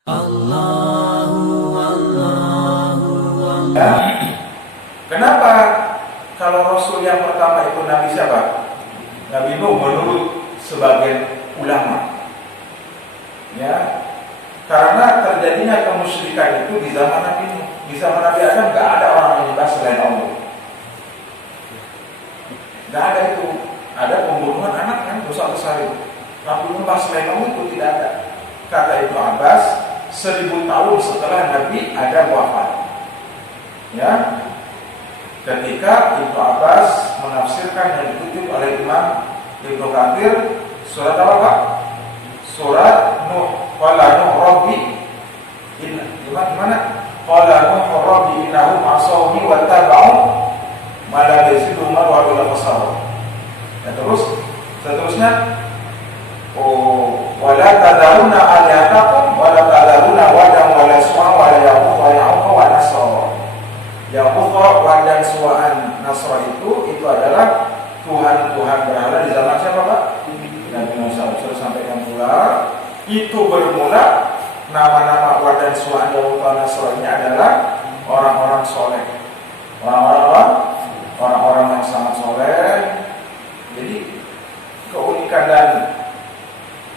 Ya. Kenapa kalau Rasul yang pertama itu Nabi siapa? Nabi Nuh menurut sebagian ulama. Ya, karena terjadinya kemusyrikan itu di zaman Nabi Nuh. Di zaman Nabi Adam nggak ada orang yang menyembah selain Allah. Nggak ada itu. Ada pembunuhan anak kan, dosa besar itu. Tapi menyembah selain Allah itu tidak ada. Kata Ibnu Abbas, 1000 tahun setelah Nabi Adam wafat. Ya, ketika Ibnu Abbas menafsirkan yang dikutip oleh Imam Ibnu Katsir surat apa Pak? Surat Nuh. Qala Nuh Rabbi gimana? Qala Nuh Rabbi innahum asawni wa taba'u ma la yazidu ma wa ila fasara. Dan seterusnya wala tadaruna alihatakum wala tadaruna wadam wala su'a wala yaqut wa ya'uqa wa nasra. Yaqut dan su'an nasra itu adalah Tuhan-Tuhan berhala di zaman siapa Pak? Nabi Musa. Sampaikan pula itu bermula nama-nama wadan su'an yaqut wa nasra ini adalah orang-orang soleh. Orang-orang yang sangat soleh. Jadi keunikan dan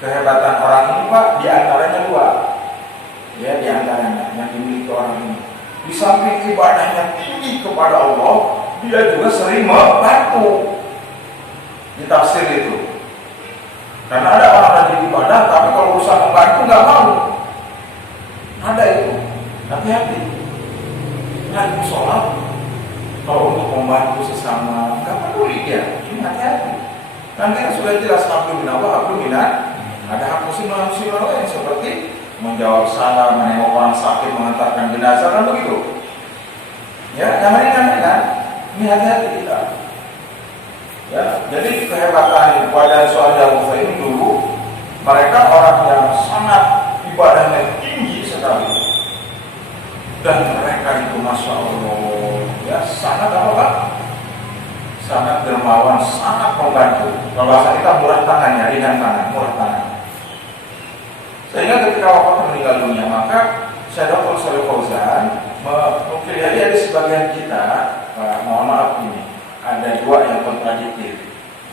kehebatan orang ini Pak, diantaranya dua. Ya, diantaranya yang dimiliki orang ini. Di samping ibadahnya tinggi kepada Allah, dia juga sering membantu. Di tafsir itu. Karena ada orang rajin ibadah, tapi kalau urusan membantu nggak mau. Ada itu. Hati-hati. Rajin sholat, kalau untuk membantu sesama, nggak peduli dia. Ini hati-hati. Nanti kan sudah jelas hakul minallah, hakul minat. Ada hak muslim lain seperti menjawab salam, menengok orang sakit, mengantarkan jenazah, kan begitu. Ya, jangan kan? Ini hati-hati kita. Ya, jadi kehebatan wadah suara Musa ini dulu, mereka orang yang sangat ibadahnya tinggi sekali. Dan mereka itu Masya Allah, ya sangat apa Pak? Sangat dermawan, sangat membantu. Kalau bahasa kita murah tangannya, ringan tangan, murah tangan. Sehingga ketika wafat meninggal dunia, maka Syekh Dr. Shalih Fauzan mungkin ada sebagian kita, mohon maaf ini, ada dua yang kontradiktif.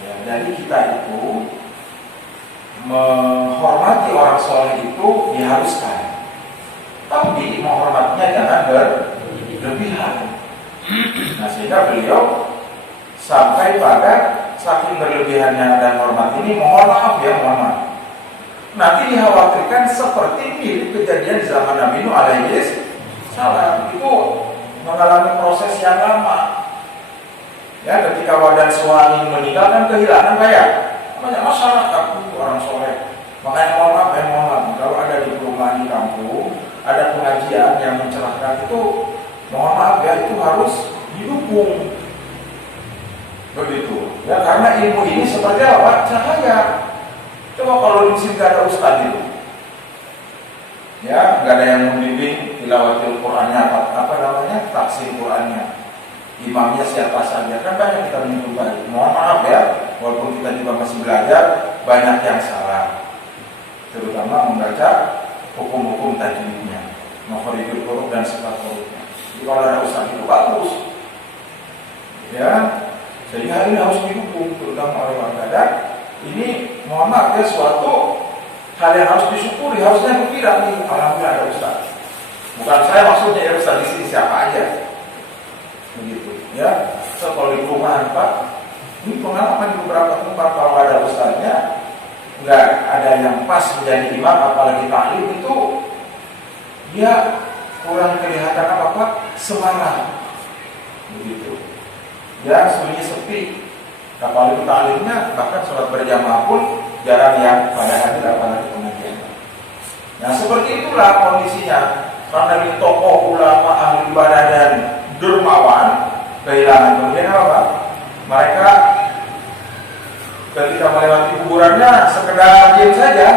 Ya, jadi kita itu menghormati orang soleh itu diharuskan, tapi menghormatinya jangan berlebihan. Nah, sehingga beliau sampai pada saking berlebihannya dan hormat ini, mohon maaf. Nanti dikhawatirkan seperti mirip kejadian di zaman Nabi Nuh alaihi salam. Itu mengalami proses yang lama. Ya, ketika wadah suami meninggal kan kehilangan banyak masyarakat orang soleh. Makanya mohon maaf. Kalau ada di perumahan di kampung, ada pengajian yang mencerahkan itu, mohon maaf ya, itu harus didukung. Begitu. Ya, karena ilmu ini seperti apa? Cahaya. Coba kalau di sini gak ada ustaz itu, ya gak ada yang membimbing tilawatil Qur'annya, tafsir Qur'annya, imamnya siapa saja, kan banyak kita menjumpai. Mohon maaf ya, walaupun kita juga masih belajar, banyak yang salah, terutama membaca hukum-hukum tajwidnya, makharijul huruf dan sifat hurufnya. Jadi kalau ada ustaz itu bagus, ya, sehingga ini harus didukung, terutama oleh warga. Ini mohon maaf ya, suatu hal yang harus disyukuri, harusnya gembira nih, alhamdulillah ada ustaz. Bukan saya maksudnya ya ustaz di sini siapa aja, begitu ya. Kalau di perumahan Pak, ini pengalaman di beberapa tempat kalau ada ustaznya, nggak ada yang pas menjadi imam, apalagi taklim itu dia kurang kelihatan apa Pak, semangat, begitu. Ya, sunyi sepi. Apalagi taklimnya, bahkan sholat berjamaah pun jarang yang pada hadir, apalagi pengajian. Nah, seperti itulah kondisinya. Karena di tokoh ulama ahli ibadah dan dermawan kehilangan. Kemudian apa? Mereka ketika melewati kuburannya sekedar diam saja.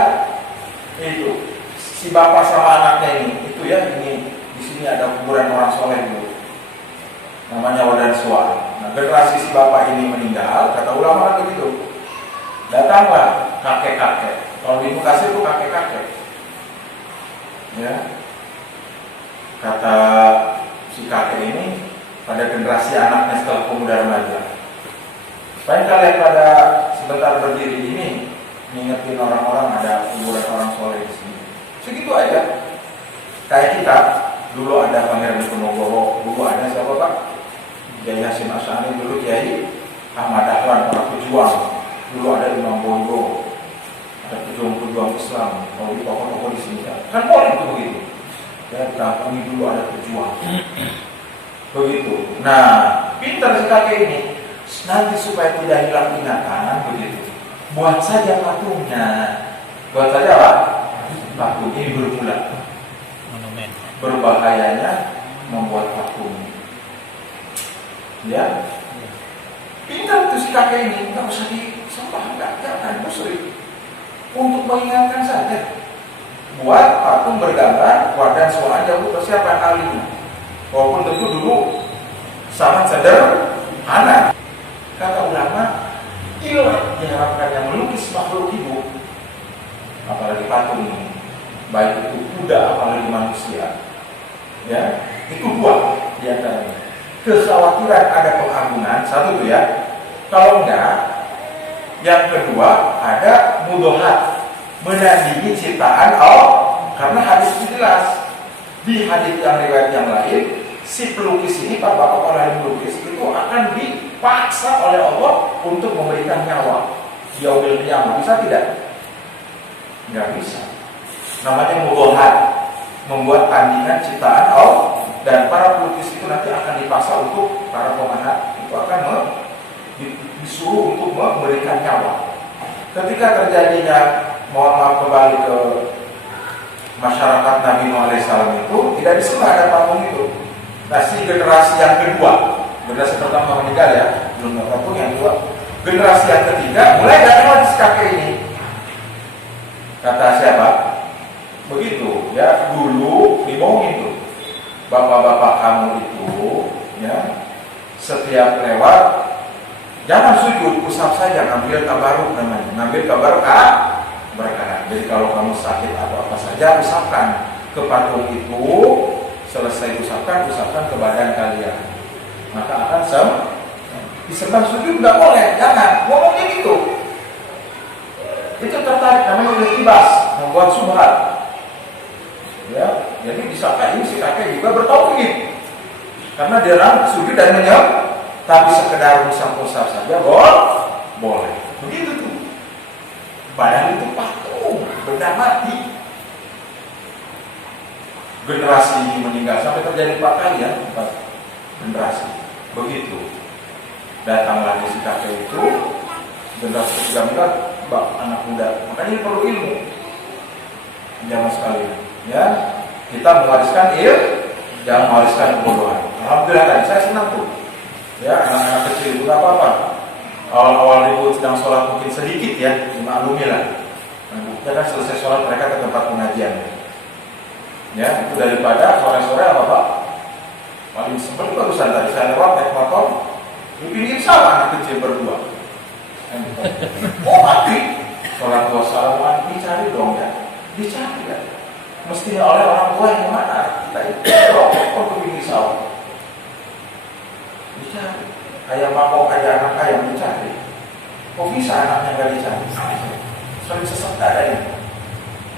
Itu si bapak sama anaknya ini, itu ya, ini di sini ada kuburan orang soleh dulu. Namanya wadan su'an. Nah, generasi si bapak ini meninggal, kata ulama begitu. Datanglah kakek-kakek. Kalau di Mukasir itu kakek-kakek. Ya, kata si kakek ini pada generasi anaknya setelah pemuda remaja. Baik kalian pada sebentar berdiri ini ngingetin orang-orang ada kuburan orang soleh di sini. Segitu aja. Kayak kita dulu ada Pangeran Diponegoro, dulu ada siapa Pak? Kiai Hasyim Asy'ari, dulu Kiai Ahmad Dahlan, orang pejuang. Dulu ada Imam Bongo, ada pejuang-pejuang Islam, kalau di tokoh-tokoh di sini kan boleh itu begitu. Ya, di kampung ini dulu ada pejuang. Begitu. Nah, pintar si kakek ini. Nanti supaya tidak hilang ingatan begitu. Buat saja patungnya. Buat saja apa? Patung ini bermula. Monumen. Berbahayanya membuat patung. Ya. Pintar tuh si kakek ini, nggak usah disembah, jangan musyrik. Untuk mengingatkan saja. Buat patung bergambar wadah suara jauh persiapan ahlinya. Walaupun tentu dulu sangat sederhana. Kata ulama, ilah diharapkan yang melukis makhluk hidup, apalagi patung ini, baik itu kuda apalagi manusia. Ya, itu dua di antaranya. Kekhawatiran ada pengagungan, satu tuh ya. Kalau enggak, yang kedua ada mudohat, menandingi ciptaan Allah. Karena hadis itu jelas. Di hadis yang riwayat yang lain, si pelukis ini, Pak Bapak orang pelukis itu akan dipaksa oleh Allah untuk memberikan nyawa. Yaumil qiyamah, bisa tidak? Nggak bisa. Namanya mudohat, membuat tandingan ciptaan Allah. Dan para pelukis itu nanti akan dipaksa untuk para pemanah itu akan disuruh untuk memberikan nyawa. Ketika terjadinya, mohon maaf kembali ke masyarakat Nabi Nuh alaihissalam itu tidak disembah ada patung itu. Nah, si generasi yang kedua, generasi pertama meninggal ya, belum ada patung. Yang kedua, generasi yang ketiga mulai datang lagi si kakek ini. Kata siapa? Begitu ya, dulu dibohongin tuh. Bapak-bapak kamu itu ya, setiap lewat jangan sujud, usap saja, ngambil tabaruk namanya, ngambil tabaruk berkah. Jadi kalau kamu sakit atau apa saja, usapkan ke patung itu. Selesai usapkan ke badan kalian, maka akan disembah. Sujud nggak boleh, jangan ngomongnya gitu. Itu tertarik, namanya iltibas, membuat subhat. Ya, jadi disangka ini si kakek juga bertauhid karena dia orang sujud dan menyembah, tapi sekedar usap-usap saja boleh. Begitu tuh. Padahal itu patung, benda mati. Generasi ini meninggal sampai terjadi 4 kali ya, 4 generasi. Begitu. Datang lagi si kakek itu, generasi ketiga meninggal, anak muda. Makanya ini perlu ilmu. Jangan sekali. Ya, kita mewariskan jangan mewariskan kebodohan. Alhamdulillah tadi saya senang tuh. Ya, anak-anak kecil itu nggak apa-apa. Awal-awal ribut sedang sholat mungkin sedikit ya, dimaklumi lah. Nah, kan selesai sholat mereka ke tempat pengajian. Ya, itu daripada sore-sore apa Pak? Paling sebel barusan tadi saya lewat naik motor, di pinggir sawah anak kecil berdua. Oh mati. Sholat wassalamualaikum dicari dong ya, dicari ya. Mestinya oleh orang tua yang mana? Kita itu untuk pinggir sawah. Dicari. Ayam makau, ayam anak ayam dicari. Kok bisa anaknya nggak dicari? Sering sesat ada ini.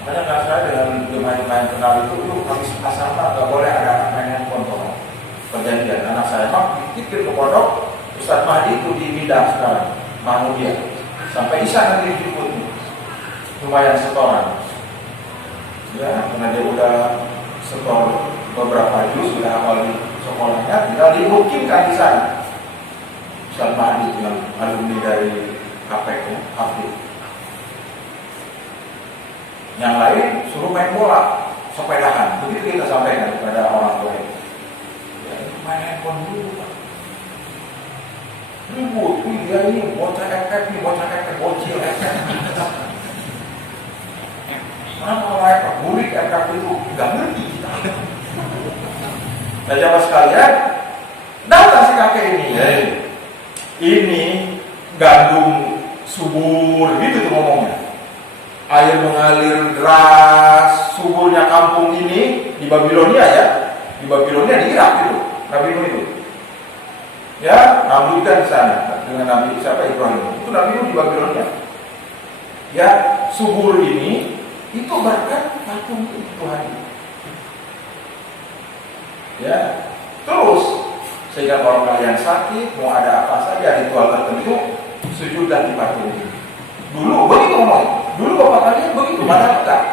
Makanya nggak saya dengan main kenal itu habis asrama nggak boleh ada anak main handphone. Perjanjian anak saya pikir ke pondok Ustadz Mahdi itu di bidang sekarang mau dia sampai Isa nanti dijemputnya lumayan setoran. Ya, karena dia udah setor beberapa juz, sudah hafal di sekolahnya, tinggal dimungkinkan di sana. Ustadz Mahdi yang alumni dari KPK ya, Abdi. Yang lain suruh main bola, sepedahan. Begitu kita sampaikan kepada orang tua. Ya, main handphone dulu Pak. Ribut, dia ini bocah FF, bocil FF. Kenapa mereka burik FF itu? Gak ngerti kita. Nah jamaah sekalian, datang si kakek ini. Ini gandum subur, gitu tuh ngomongnya. air mengalir deras, suburnya kampung ini di Babilonia ya, di Babilonia di Irak itu, Nabi Nuh itu. Ya, Nabi kan di sana dengan Nabi siapa Ibrahim. Itu Nabi Nuh di Babilonia. Ya, subur ini itu berkat kampung Tuhan. Ya, terus sehingga kalau kalian sakit, mau ada apa saja ritual tertentu, sujud dan dipakai. Dulu begitu ngomong, dulu bapak kalian begitu, mana enggak?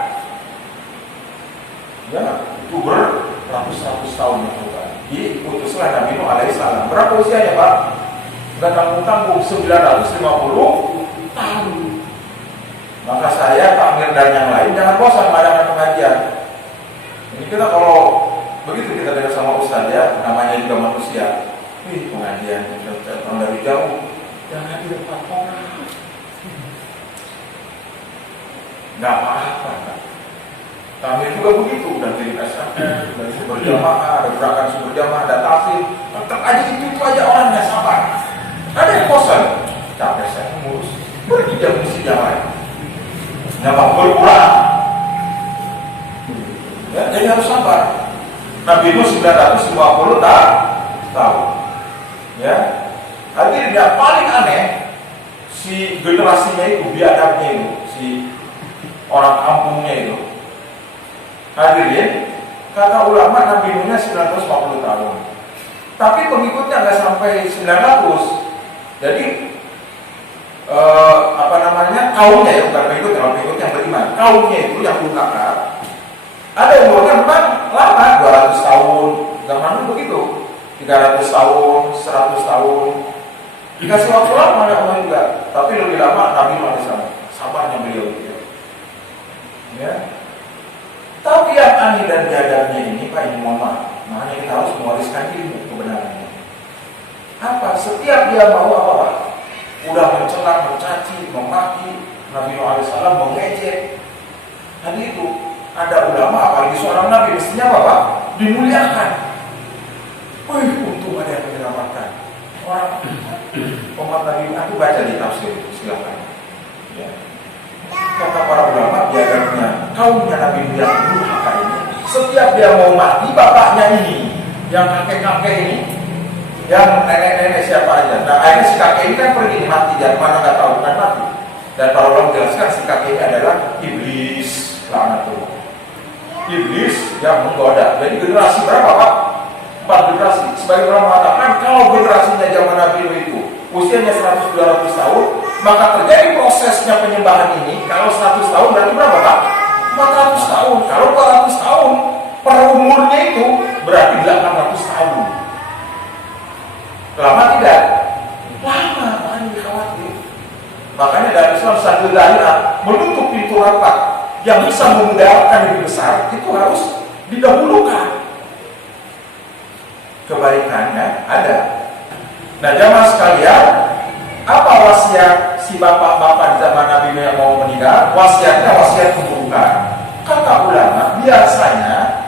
Ya, itu beratus-ratus tahun yang lalu. Diutuslah Nabi Nuh alaihissalam. Berapa usianya Pak? Enggak tanggung-tanggung 950 tahun. Maka saya, Pak Mir dan yang lain jangan bosan mengadakan pengajian. Ini kita kalau begitu kita dengar sama Ustaz ya, namanya juga manusia. Pengajian kita dari jauh, jangan di depan orang. Nggak apa-apa. Kami juga begitu, dan dari SMN, dari sumber jamaah, ada gerakan sumber jamaah, ada tafsir. Tetap aja itu aja orang nggak sabar. Ada yang bosan, capek saya ngurus, pergi dia mesti jalan. Nggak mau berkurang. Ya, jadi harus sabar. Nabi Nuh 950 tahun. Ya, hadirin yang paling aneh, si generasinya itu, biadabnya itu, si orang kampungnya itu. Hadirin, kata ulama Nabi Nuhnya 950 tahun. Tapi pengikutnya nggak sampai 900. Jadi kaumnya ya, bukan pengikut yang beriman. Kaumnya itu yang ulama. Ada umurnya memang lama, 200 tahun, zaman begitu, 300 tahun, 100 tahun. Dikasih waktu lama oleh Allah juga, tapi lebih lama Nabi Muhammad, sabarnya beliau. Ya. Tapi yang aneh dan biadabnya ini, Pak, ini mohon maaf, makanya kita harus mewariskan ilmu kebenarannya. Apa? Setiap dia mau apa? Udah mencela, mencaci, memaki Nabi Muhammad SAW, mengejek. Tadi itu ada ulama, apalagi seorang Nabi, mestinya apa, Pak? Dimuliakan. Untung ada yang menyelamatkan. Orang umat Nabi, aku baca di tafsir, silakan. Ya. Kata para ulama, biadabnya kaumnya Nabi yang durhaka ini, setiap dia mau mati, bapaknya ini, yang kakek-kakek ini, yang nenek-nenek siapa aja. Nah, akhirnya si kakek ini kan pergi mati, dan mana nggak tahu kan mati. Dan para ulama menjelaskan si kakek ini adalah iblis, laknatullah. Iblis yang menggoda. Jadi generasi berapa, Pak? 4 generasi. Sebagai orang mengatakan, kalau generasinya zaman Nabi Nuh itu usianya 100-200 tahun, maka terjadi prosesnya penyembahan ini. Kalau 100 tahun berarti berapa, Pak? 400 tahun. Kalau 400 tahun per umurnya itu berarti 800 tahun. Lama tidak? Lama, makanya dikhawatir. Makanya dalam Islam satu daerah menutup pintu rapat yang bisa memudaratkan lebih besar, itu harus didahulukan. Kebaikannya ada. Nah, jamaah sekalian, apa wasiat si bapak-bapak di zaman Nabi yang mau meninggal? Wasiatnya wasiat keburukan. Kata ulama, biasanya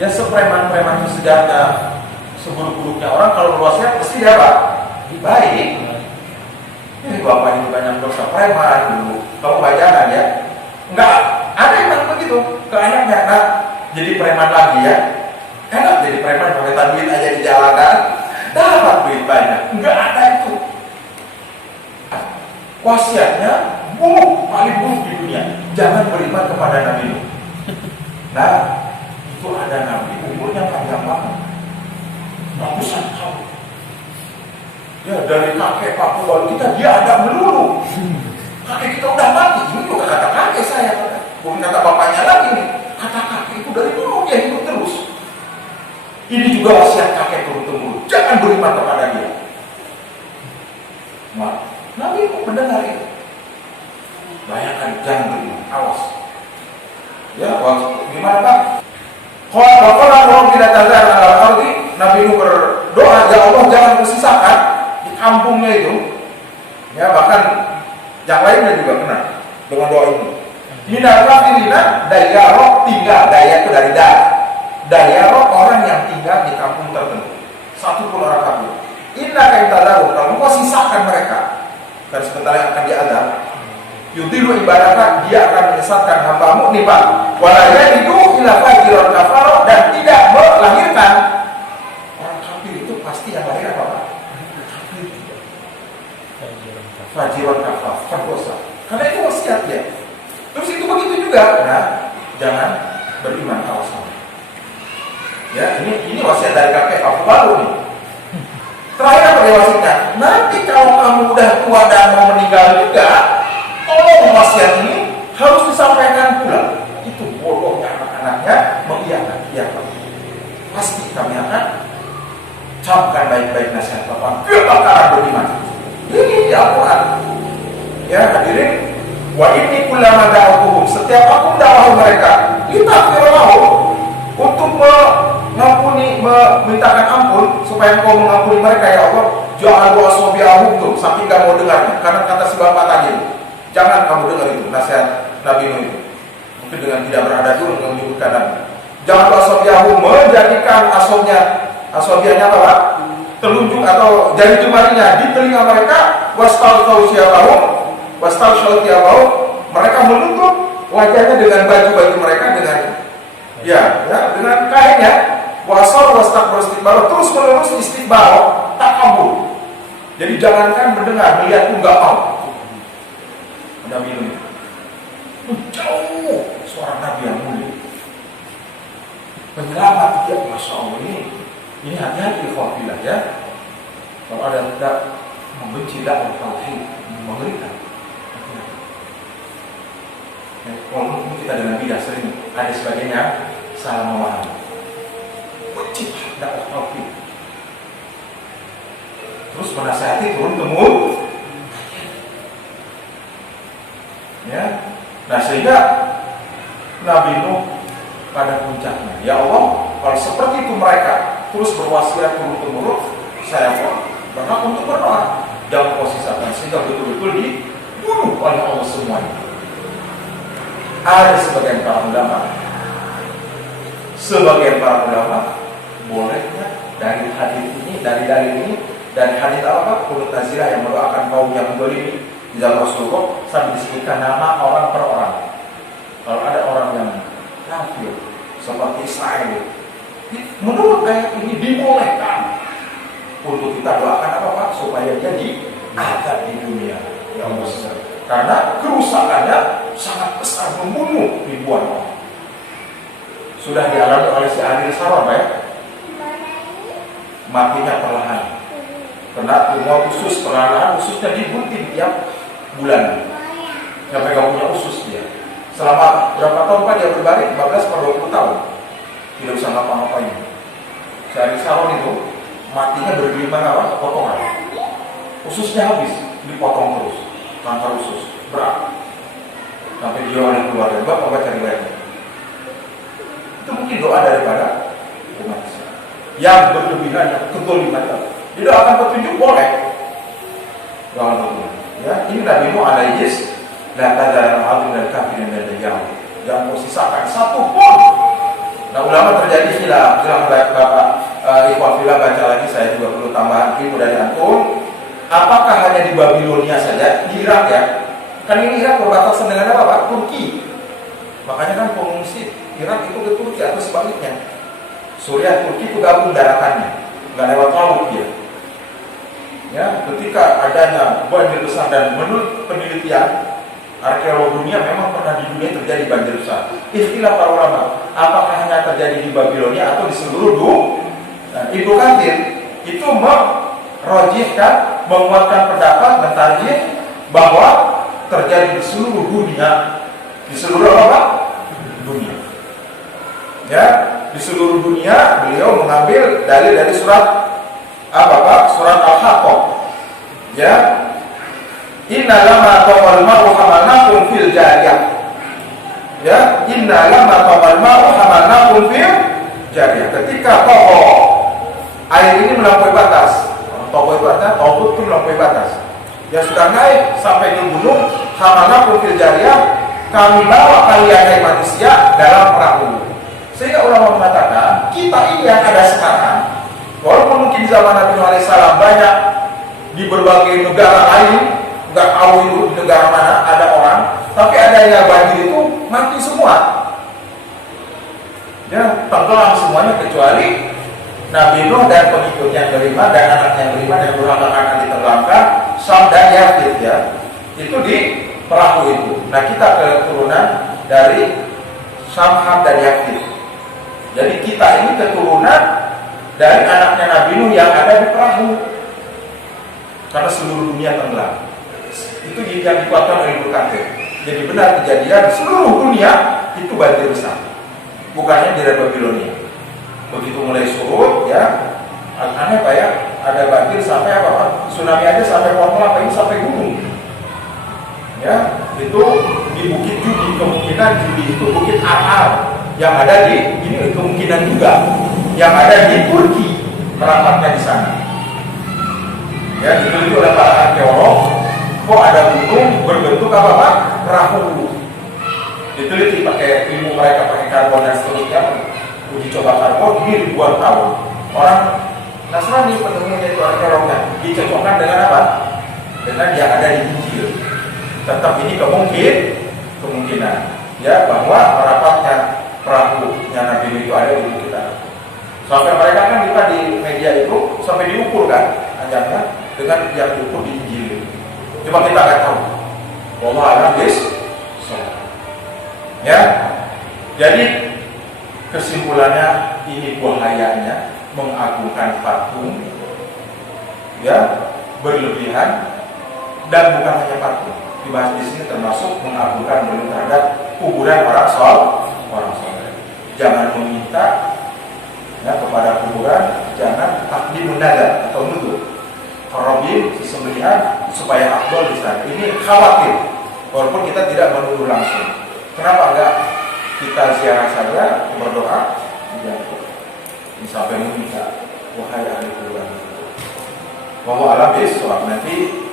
ya sepreman-preman itu sejata, seburuk-buruknya orang kalau berwasiat pasti dia apa? Baik. Ini bapak ini banyak dosa preman dulu. Kalau bayangan ya, enggak ada yang begitu ke anaknya. Nah, jadi preman lagi ya. Enak jadi preman, pakai duit aja di jalanan, dapat duit banyak. Enggak ada itu. Wasiatnya paling buruk di dunia. Jangan beriman kepada Nabi Nuh. Nah, itu ada Nabi umurnya panjang banget, ratusan tahun. Ya, dari kakek Papua kita dia ada melulu. Kakek kita udah mati. Ini juga kata kakek saya, bukan kata bapaknya lagi nih. Kata kakek itu dari dulu dia hidup terus. Ini juga wasiat kakek turun-temurun. Jangan beriman kepada dia. Nah, Nabi itu mendengar itu. Bayangkan, jangan beriman. Awas. Ya, gimana Pak? Kalau tidak tazar al-ardi, Nabi itu berdoa, ya Allah jangan bersisakan di kampungnya itu. Ya, bahkan yang lainnya juga kena dengan doa ini. Minal kafirina dayarok, tinggal daya itu dari dayarok, orang yang tinggal di kampung tertentu. Satu pun orang kafir. Inna kaitadaru, kalau kau sisakan mereka dan sebentar yang akan diadab. Yudhilu ibadaka, dia akan menyesatkan hambamu nih Pak. Wala yalidu illa fajiran kafaro, dan tidak melahirkan. Orang kafir itu pasti yang lahir apa Pak? Fajiran kafar, berdosa. Karena itu wasiat ya. Terus itu begitu juga. Nah, jangan beriman kalau sama. Ya, ini wasiat dari kakek Abu Balu nih. Terakhir apa dia wasiatnya? Nanti kalau kamu udah tua dan mau meninggal juga, tolong wasiat ini harus disampaikan pula. Itu bodohnya anak-anaknya mengiyakan. Ya, pasti kami akan camkan baik-baik nasihat Bapak. Kebakaran beriman. Ini Al-Quran. Ya hadirin, wa inni kullama da'awtuhum, setiap aku dakwah mereka, litaghfirlahum, untuk mengampuni, memintakan ampun supaya engkau mengampuni mereka ya Allah. Ja'alu asabi'ahum, tuh saking gak mau dengarnya, karena kata si bapak tadi, jangan kamu dengar itu nasihat Nabi Nuh itu. Mungkin dengan tidak berada dulu menyebutkan Nabi. Ja'alu asabi'ahum, menjadikan asabiahnya apa Pak? Telunjuk atau jari jemarinya di telinga mereka, wastau syawtiyahum, mereka menutup wajahnya dengan baju-baju mereka dengan dengan kainnya, wasal wastakbar istikbar, terus menerus istikbar, takabur. Jadi jangankan mendengar, melihat pun nggak mau. Nabi ini jauh seorang nabi yang mulia, penyelamat dia, masya Allah ini hati-hati ikhwafillah ya. Kalau ada tidak membenci dakwah tauhid, mengerikan. Walaupun kita dengan bidah sering ada sebagainya salah memahami. Benci dakwah tauhid. Terus menasihati turun temurun. Ya. Nah sehingga Nabi Nuh pada puncaknya, ya Allah, kalau seperti itu mereka terus berwasiat turun-temurun, saya pun berhak untuk berdoa. Jangan kau sisakan sehingga betul-betul dibunuh oleh Allah semuanya. Ada sebagian para ulama bolehnya dari hadis ini, dari dalil ini, dari hadis apa? Qunut nazirah yang mendoakan kaum yang mendolim di zaman Rasulullah sampai disebutkan nama orang per orang. Kalau ada orang yang kafir seperti Israel, menurut ayat ini dibolehkan untuk kita doakan apa Pak? Supaya dia diangkat di dunia. Ya Allah, karena kerusakannya sangat besar, membunuh ribuan orang. Sudah dialami oleh si Adil Sarwan Pak ya? Matinya perlahan, kena tumor usus perlahan, ususnya dibunting tiap bulan. Sampai gak punya usus dia. Selama berapa tahun Pak dia berbaring? 15-20 tahun. Tidak bisa ngapa-ngapain. Sehari salon itu matinya bergelimang apa? Potongan. Ususnya habis, dipotong terus. Kanker usus, berat. Sampai dia oleh keluarga, Bapak cari lainnya. Itu mungkin doa daripada umat Islam yang berlebihan, yang kedoliman. Didoakan petunjuk boleh. Doakan petunjuk. Ya, ini Nabi Nuh alaihis. La tadar al-azim dan kafirin dan dajjal. Jangan kau sisakan satu pun. Nah ulama terjadi khilaf. Bapak Ikhwan Fillah baca lagi, saya juga perlu tambahan ilmu dari antum. Apakah hanya di Babilonia saja, di Irak ya? Kan ini Irak berbatasan dengan apa Pak? Turki. Makanya kan pengungsi Irak itu ke Turki atau sebaliknya. Suriah Turki itu gabung daratannya, nggak lewat laut dia. Ya, ketika adanya banjir besar dan menurut penelitian arkeolog dunia memang pernah di dunia terjadi banjir besar. Istilah para ulama, apakah hanya terjadi di Babilonia atau di seluruh dunia? Nah, Ibnu Katsir itu merojihkan, menguatkan pendapat, mentarjih bahwa terjadi di seluruh dunia, di seluruh apa? Dunia. Ya, di seluruh dunia beliau mengambil dalil dari surat apa Pak? Surat Al-Haqqah. Ya. Inna lama tawal ma'u hamalnakum fil jariyah. Ya, inna lama tawal ma'u hamalnakum fil jariyah. Ketika air ini melampaui batas. Tokoh itu artinya tauhid itu melampaui batas. Ya sudah naik sampai ke gunung, hamalnakum fil jariyah, kami bawa kalian hai manusia dalam perahu. Sehingga ulama mengatakan, kita ini yang ada sekarang, walaupun mungkin zaman Nabi Muhammad SAW banyak di berbagai negara lain, nggak tahu itu di negara mana ada orang Tapi adanya banjir itu mati semua. Ya, tenggelam semuanya kecuali Nabi Nuh dan pengikutnya kelima dan anaknya kelima yang durhaka akan ditenggelamkan, Sam dan Yafid ya. Itu di perahu itu. Nah, kita keturunan dari Sam, Ham dan Yafid. Jadi kita ini keturunan dari anaknya Nabi Nuh yang ada di perahu. Karena seluruh dunia tenggelam. Itu yang dikuatkan oleh Ibnu Katsir. Jadi benar kejadian seluruh dunia itu banjir besar. Bukannya di Babilonia. Begitu mulai surut ya, aneh Pak ya, ada banjir sampai apa Pak? Tsunami aja sampai pohon kelapa ini sampai gunung. Ya, itu di Bukit Judi, kemungkinan Judi itu Bukit Ar yang ada di ini kemungkinan juga yang ada di Turki merapatnya di sana. Ya, diteliti oleh para arkeolog, kok ada gunung berbentuk apa Pak? Perahu. Diteliti pakai ilmu mereka, pakai karbon dan seterusnya, uji coba karbon ini ribuan tahun. Orang Nasrani penemunya itu arkeolognya dicocokkan dengan apa? Dengan yang ada di Injil. Tetap ini kemungkinan ya bahwa merapatnya perahunya Nabi itu ada di kita. Sampai mereka kan kita di media itu sampai diukur kan anjangnya dengan yang diukur di Injil. Cuma kita nggak tahu. Wallahu a'lam bishawab. Ya, jadi kesimpulannya ini bahayanya mengagungkan patung, ya berlebihan dan bukan hanya patung. Dibahas di sini termasuk mengagungkan terhadap kuburan orang soleh. Jangan meminta ya, kepada kuburan, jangan takdim nadar atau nuzul. Karobin sesembelihan supaya afdol di sana. Ini khawatir, walaupun kita tidak menuduh langsung. Kenapa enggak kita ziarah saja, berdoa, ya, sampai meminta wahai ahli kuburan. Wallahu a'lam bishawab. Nanti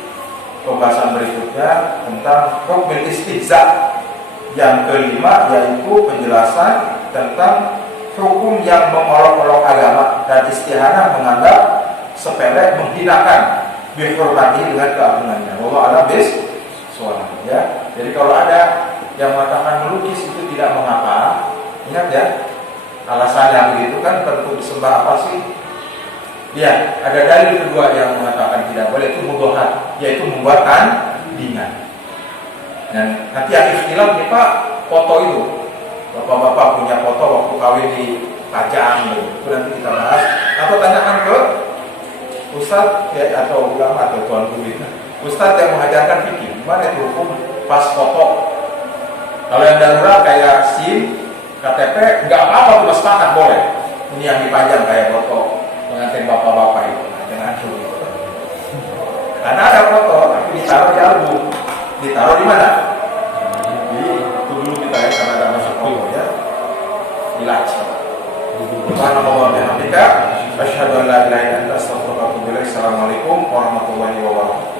pembahasan berikutnya tentang hukm istihza. Yang kelima yaitu penjelasan tentang hukum yang mengolok-olok agama dan istihanah menganggap sepele, menghinakan bihurmati dengan keagungannya. Wallahu a'lam bishawab. Ya. Jadi kalau ada yang mengatakan melukis itu tidak mengapa, ingat ya, alasannya begitu kan, tentu disembah apa sih? Ya, ada dalil kedua yang mengatakan tidak boleh, itu mudhohat, yaitu membuat tandingan. Dan nanti yang ikhtilaf nih Pak, foto itu, bapak-bapak punya foto waktu kawin di Pajang, itu nanti kita bahas. Atau tanyakan ke Ustadz ya, atau ulama atau tuan guru, Ustadz yang mengajarkan fikih, gimana itu hukum pas foto? Kalau yang darurat kayak SIM, KTP, nggak apa-apa, cuma sepakat boleh. Ini yang dipajang kayak foto pengantin bapak-bapak itu, jangan dulu. Karena ada foto, tapi ditaruh di album. Ditaruh di mana? Itu dulu kita ya, karena ada masuk foto ya. Di laci. Subhanallah wa bihamdika, asyhadu an la ilaha illa anta, astaghfiruka wa atubu ilaik. Assalamualaikum warahmatullahi wabarakatuh.